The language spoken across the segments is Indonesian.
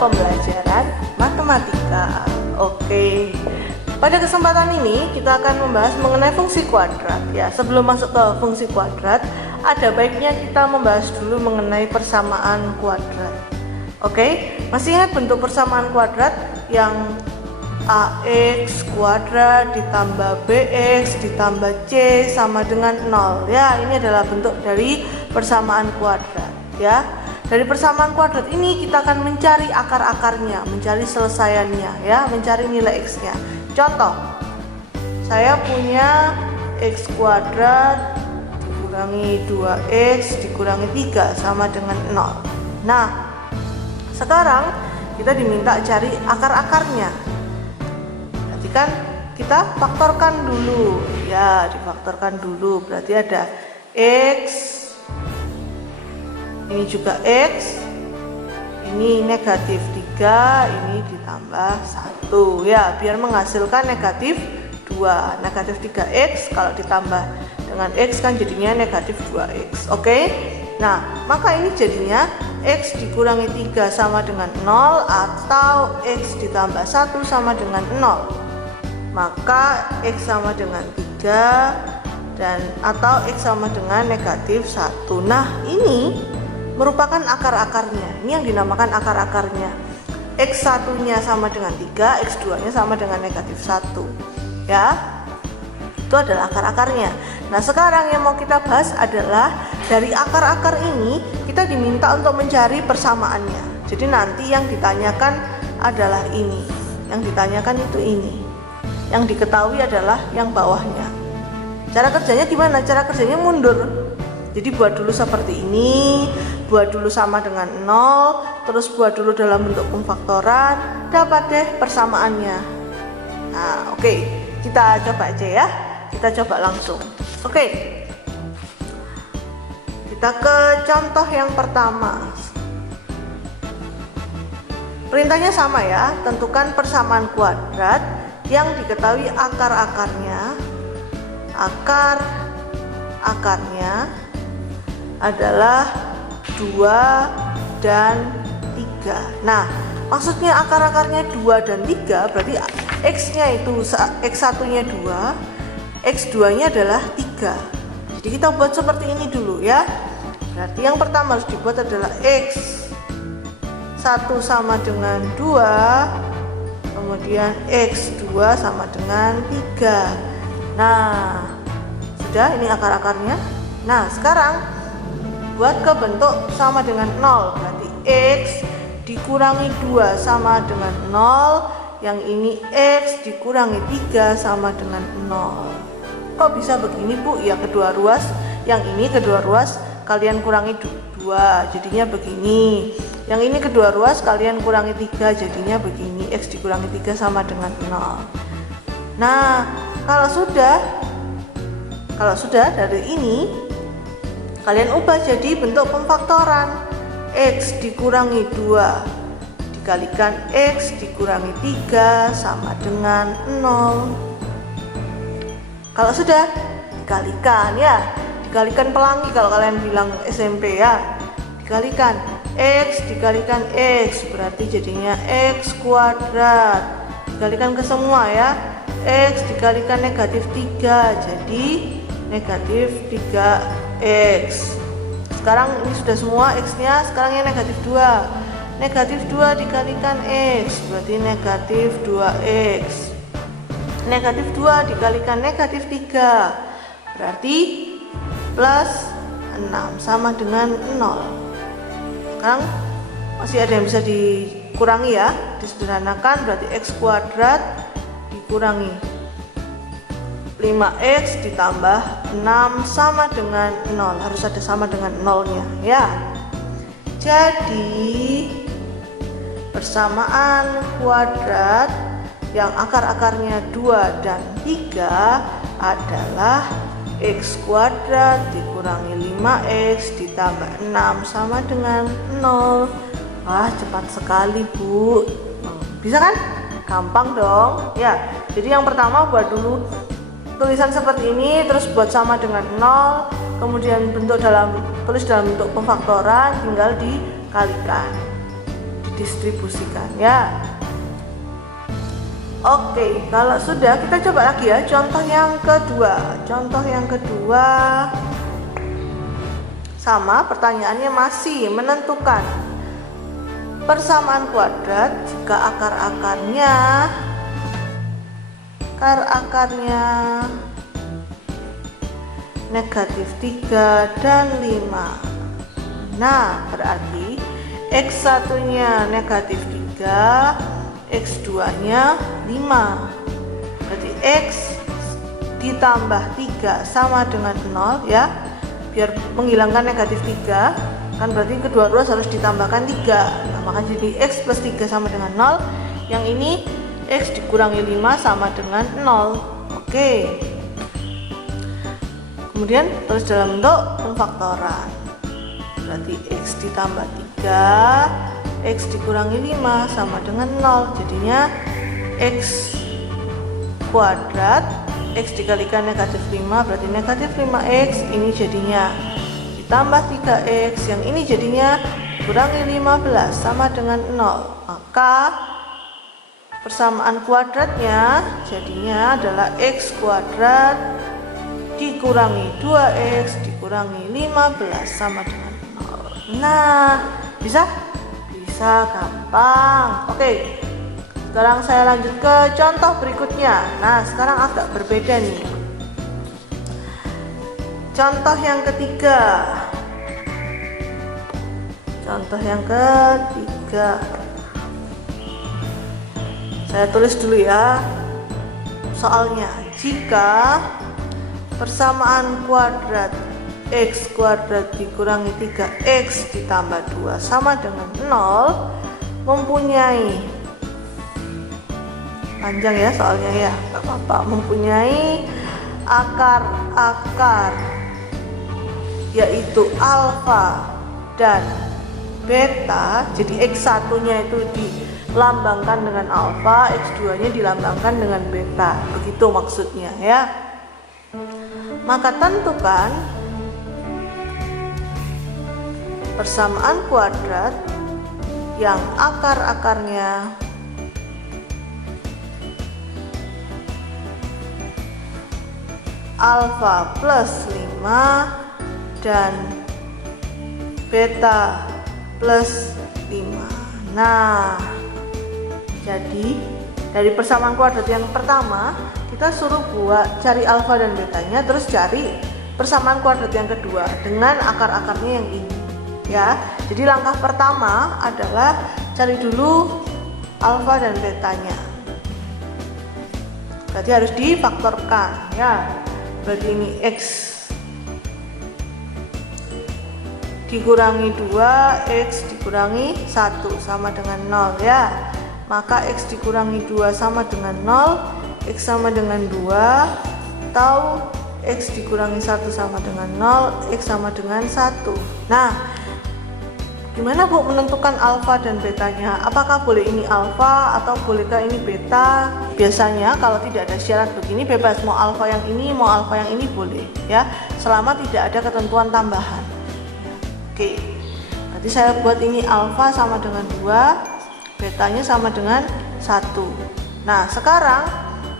pembelajaran matematika. Oke. Pada kesempatan ini kita akan membahas mengenai fungsi kuadrat ya. Sebelum masuk ke fungsi kuadrat, ada baiknya kita membahas dulu mengenai persamaan kuadrat. Oke, masih ingat bentuk persamaan kuadrat yang ax kuadrat ditambah bx ditambah c sama dengan 0 ya. Ini adalah bentuk dari persamaan kuadrat ya. Dari persamaan kuadrat ini kita akan mencari akar-akarnya, mencari selesaiannya ya, mencari nilai x-nya. Contoh, saya punya x kuadrat dikurangi 2x dikurangi 3 sama dengan 0. Nah, sekarang kita diminta cari akar-akarnya. Berarti kan kita faktorkan dulu. Ya, difaktorkan dulu. Berarti ada x, ini juga x, ini negatif 3, ini ditambah 1 ya, biar menghasilkan negatif 2. Negatif 3x kalau ditambah dengan x kan jadinya negatif 2x. Oke. Nah, maka ini jadinya x dikurangi 3 sama dengan 0 atau x ditambah 1 sama dengan 0. Maka x sama dengan 3 dan atau x sama dengan negatif 1. Nah, ini merupakan akar-akarnya. Ini yang dinamakan akar-akarnya. X1-nya sama dengan 3, X2-nya sama dengan negatif 1. Ya. Itu adalah akar-akarnya. Nah, sekarang yang mau kita bahas adalah dari akar-akar ini kita diminta untuk mencari persamaannya. Jadi nanti yang ditanyakan adalah ini. Yang ditanyakan itu ini. Yang diketahui adalah yang bawahnya. Cara kerjanya gimana? Cara kerjanya mundur. Jadi buat dulu seperti ini, buat dulu sama dengan 0, terus buat dulu dalam bentuk pemfaktoran, dapat deh persamaannya. Nah, oke, kita coba aja ya. Kita coba langsung. Oke. Kita ke contoh yang pertama. Perintahnya sama ya, tentukan persamaan kuadrat yang diketahui akar-akarnya. Akar-akarnya adalah 2 dan 3. Nah, maksudnya akar-akarnya 2 dan 3 berarti x-nya itu x1-nya 2, x2-nya adalah 3. Jadi kita buat seperti ini dulu ya. Berarti yang pertama harus dibuat adalah x1 sama dengan 2, kemudian x2 sama dengan 3. Nah, sudah, ini akar-akarnya. Nah, sekarang buat ke bentuk sama dengan 0, berarti x dikurangi 2 sama dengan 0, yang ini x dikurangi 3 sama dengan 0. Kok bisa begini Bu? Ya kedua ruas, yang ini kedua ruas kalian kurangi 2, jadinya begini. Yang ini kedua ruas kalian kurangi 3, jadinya begini, x dikurangi 3 sama dengan 0. Nah, kalau sudah dari ini kalian ubah jadi bentuk pemfaktoran. X dikurangi 2 dikalikan x dikurangi 3 sama dengan 0. Kalau sudah dikalikan ya, dikalikan pelangi kalau kalian bilang SMP ya. Dikalikan x dikalikan x berarti jadinya x kuadrat. Dikalikan ke semua ya. X dikalikan negatif 3 jadi negatif 3x. Sekarang ini sudah semua x-nya, sekarang yang negatif 2. Negatif 2 dikalikan x berarti negatif 2x. Negatif 2 dikalikan negatif 3 berarti plus 6 sama dengan 0. Sekarang masih ada yang bisa dikurangi ya, disederhanakan berarti x kuadrat dikurangi 5x ditambah 6 sama dengan 0. Harus ada sama dengan 0-nya ya. Jadi persamaan kuadrat yang akar-akarnya 2 dan 3 adalah x kuadrat dikurangi 5x ditambah 6 sama dengan 0. Wah, cepat sekali Bu. Bisa kan? Gampang dong ya. Jadi yang pertama buat dulu tulisan seperti ini, terus buat sama dengan 0, kemudian tulis dalam bentuk pemfaktoran, tinggal dikalikan. didistribusikan ya. Oke, kalau sudah kita coba lagi ya contoh yang kedua. Contoh yang kedua sama, pertanyaannya masih menentukan persamaan kuadrat jika akar-akarnya negatif 3 dan 5. Nah, berarti X1 nya negatif 3, X2 nya 5. Berarti X ditambah 3 sama dengan 0 ya. Biar menghilangkan negatif 3 kan, berarti kedua-dua harus ditambahkan 3. Nah, maka jadi X plus 3 sama dengan 0. Yang ini X dikurangi 5 sama dengan 0. Oke. Kemudian terus dalam bentuk pemfaktoran. Berarti X ditambah 3, X dikurangi 5 sama dengan 0. Jadinya X kuadrat, X dikalikan negatif 5 berarti negatif 5X. Ini jadinya ditambah 3X, yang ini jadinya kurangi 15 sama dengan 0. Maka persamaan kuadratnya jadinya adalah X kuadrat dikurangi 2X dikurangi 15 sama dengan 0. Nah, bisa gampang. Oke, sekarang saya lanjut ke contoh berikutnya. Nah, sekarang agak berbeda nih. Contoh yang ketiga. Saya tulis dulu ya soalnya. Jika persamaan kuadrat X kuadrat dikurangi 3X ditambah 2 sama dengan 0 mempunyai, panjang ya soalnya ya, gak apa-apa, mempunyai akar-akar yaitu alfa dan beta. Jadi X1 nya itu dilambangkan dengan alfa, X2 nya dilambangkan dengan beta, begitu maksudnya ya. Maka tentukan persamaan kuadrat yang akar-akarnya alfa plus 5 dan beta plus 5. Nah, jadi dari persamaan kuadrat yang pertama kita suruh buat cari alfa dan betanya, terus cari persamaan kuadrat yang kedua dengan akar-akarnya yang ini ya. Jadi langkah pertama adalah cari dulu alfa dan betanya, berarti harus difaktorkan ya. Berarti ini X dikurangi 2, X dikurangi 1 sama dengan 0 ya. Maka X dikurangi 2 sama dengan 0, X sama dengan 2, atau X dikurangi 1 sama dengan 0, X sama dengan 1. Nah, gimana Bu menentukan alfa dan betanya? Apakah boleh ini alfa atau bolehkah ini beta? Biasanya kalau tidak ada syarat begini bebas, mau alfa yang ini mau alfa yang ini boleh ya, selama tidak ada ketentuan tambahan. Oke, berarti saya buat ini alfa sama dengan 2, betanya sama dengan 1. Nah, sekarang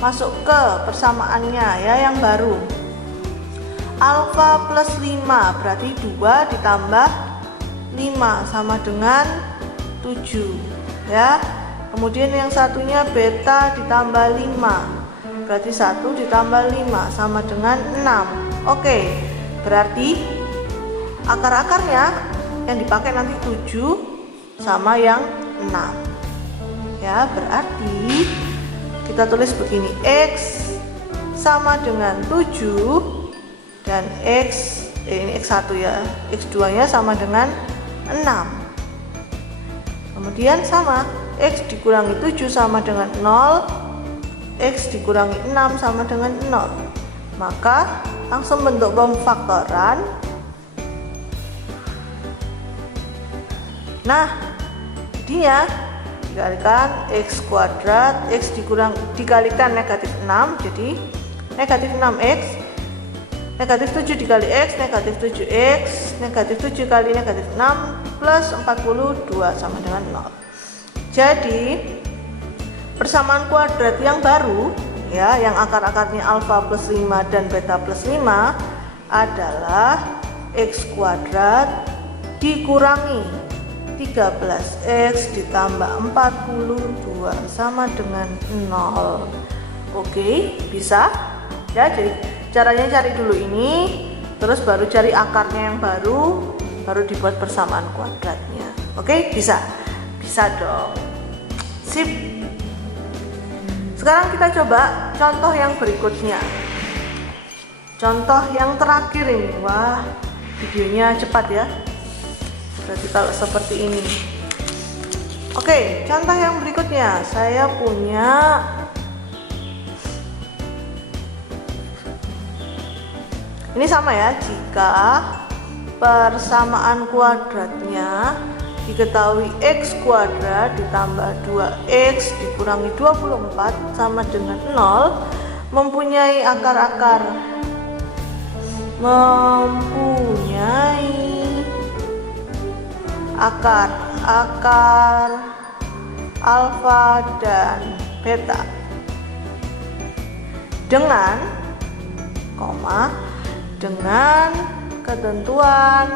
masuk ke persamaannya ya yang baru. Alfa plus 5 berarti 2 ditambah 5 sama dengan 7 ya. Kemudian yang satunya beta ditambah 5 berarti 1 ditambah 5 sama dengan 6. Oke, berarti akar-akarnya yang dipakai nanti 7 sama yang 6 ya. Berarti kita tulis begini, X sama dengan 7 dan ini X1 ya, X2 nya sama dengan 6. Kemudian sama, X dikurangi 7 sama dengan 0, X dikurangi 6 sama dengan 0. Maka langsung bentuk pemfaktoran. Nah, jadinya dikalikan X kuadrat, X dikalikan negatif 6, jadi negatif 6X, negatif 7 dikali X, negatif 7X, negatif 7 kali negatif 6 plus 42 sama dengan 0. Jadi persamaan kuadrat yang baru ya, yang akar-akarnya alfa plus 5 dan beta plus 5 adalah x kuadrat dikurangi 13x ditambah 42 sama dengan 0. Oke, bisa ya. Jadi caranya cari dulu ini, terus baru cari akarnya yang baru dibuat persamaan kuadratnya. Oke, bisa dong. Sip. Sekarang kita coba contoh yang berikutnya. Contoh yang terakhir ini. Wah, videonya cepat ya. Berarti kalau seperti ini. Oke, contoh yang berikutnya. Saya punya ini sama ya, jika persamaan kuadratnya diketahui x kuadrat ditambah 2x dikurangi 24 sama dengan 0, mempunyai akar alfa dan beta dengan ketentuan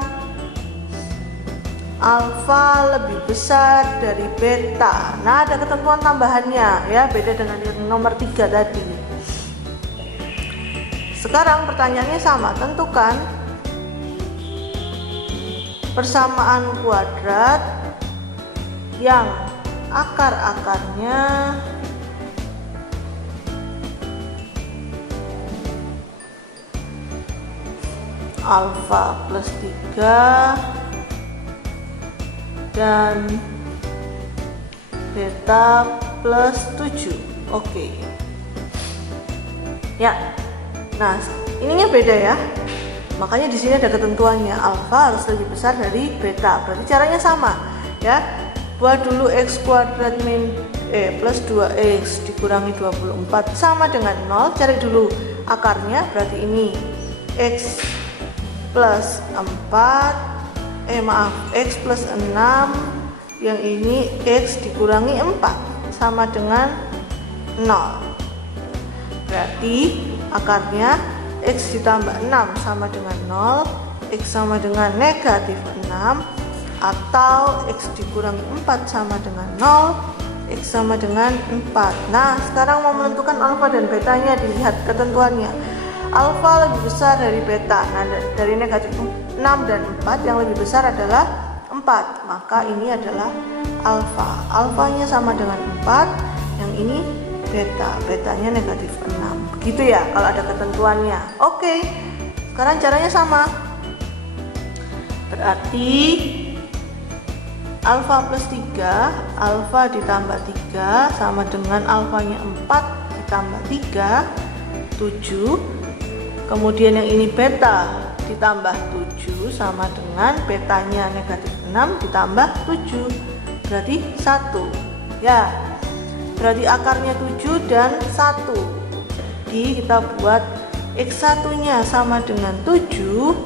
alfa lebih besar dari beta. Nah, ada ketentuan tambahannya ya, beda dengan yang nomor 3 tadi. Sekarang pertanyaannya sama, tentukan persamaan kuadrat yang akar-akarnya alfa plus 3 dan beta plus 7. Oke. Ya. Nah, ininya beda ya. Makanya di sini ada ketentuannya, alfa harus lebih besar dari beta. Berarti caranya sama, ya. Buat dulu x kuadrat plus 2x dikurangi 24 sama dengan 0. Cari dulu akarnya, berarti ini x plus 4 x plus 6, yang ini x dikurangi 4 sama dengan 0. Berarti akarnya x ditambah 6 sama dengan 0, x sama dengan negatif 6, atau x dikurangi 4 sama dengan 0, x sama dengan 4. Nah, sekarang mau menentukan alfa dan betanya, dilihat ketentuannya. Alfa lebih besar dari beta. Nah, dari negatif 6 dan 4 yang lebih besar adalah 4, maka ini adalah alfa. Alfanya sama dengan 4, yang ini beta. Betanya negatif 6. Begitu ya kalau ada ketentuannya. Oke, sekarang caranya sama. Berarti alfa plus 3, alfa ditambah 3 sama dengan alfanya 4 ditambah 3, 7. Kemudian yang ini beta ditambah 7 sama dengan betanya negatif 6 ditambah 7, berarti 1 ya. Berarti akarnya 7 dan 1. Jadi kita buat x1 nya sama dengan 7,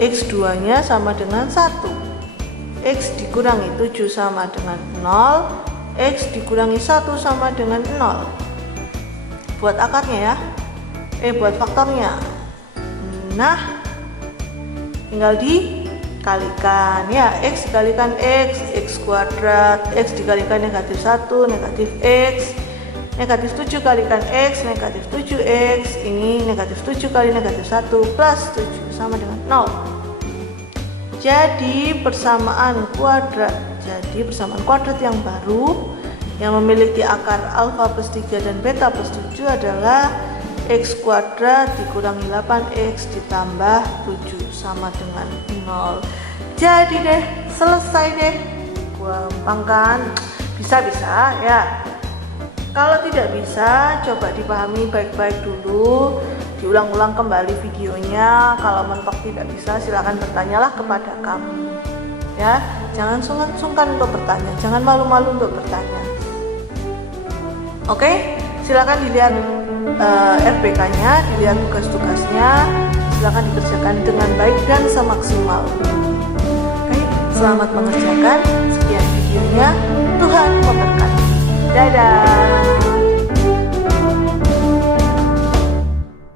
x2 nya sama dengan 1, x dikurangi 7 sama dengan 0, x dikurangi 1 sama dengan 0. Buat akarnya ya, buat faktornya. Nah, tinggal dikalikan ya, x dikalikan x kuadrat, x dikalikan negatif 1, negatif x, negatif 7 kalikan x, negatif 7x, ini negatif 7 kali negatif 1 plus 7 sama dengan 0. Jadi persamaan kuadrat yang baru yang memiliki akar alfa plus 3 dan beta plus 7 adalah x kuadrat dikurangi 8x ditambah 7 sama dengan 0. Jadi deh, selesai deh. Gampang kan? Bisa-bisa ya. Kalau tidak bisa, coba dipahami baik-baik dulu, diulang-ulang kembali videonya. Kalau mentok tidak bisa, silakan bertanyalah kepada kami. Ya, jangan sungkan untuk bertanya, jangan malu-malu untuk bertanya. Oke, silakan dilihat RPK-nya, dilihat tugas-tugasnya, silakan dikerjakan dengan baik dan semaksimal. Oke, selamat mengerjakan. Sekian videonya. Tuhan Tuhan memberkati. Dadah.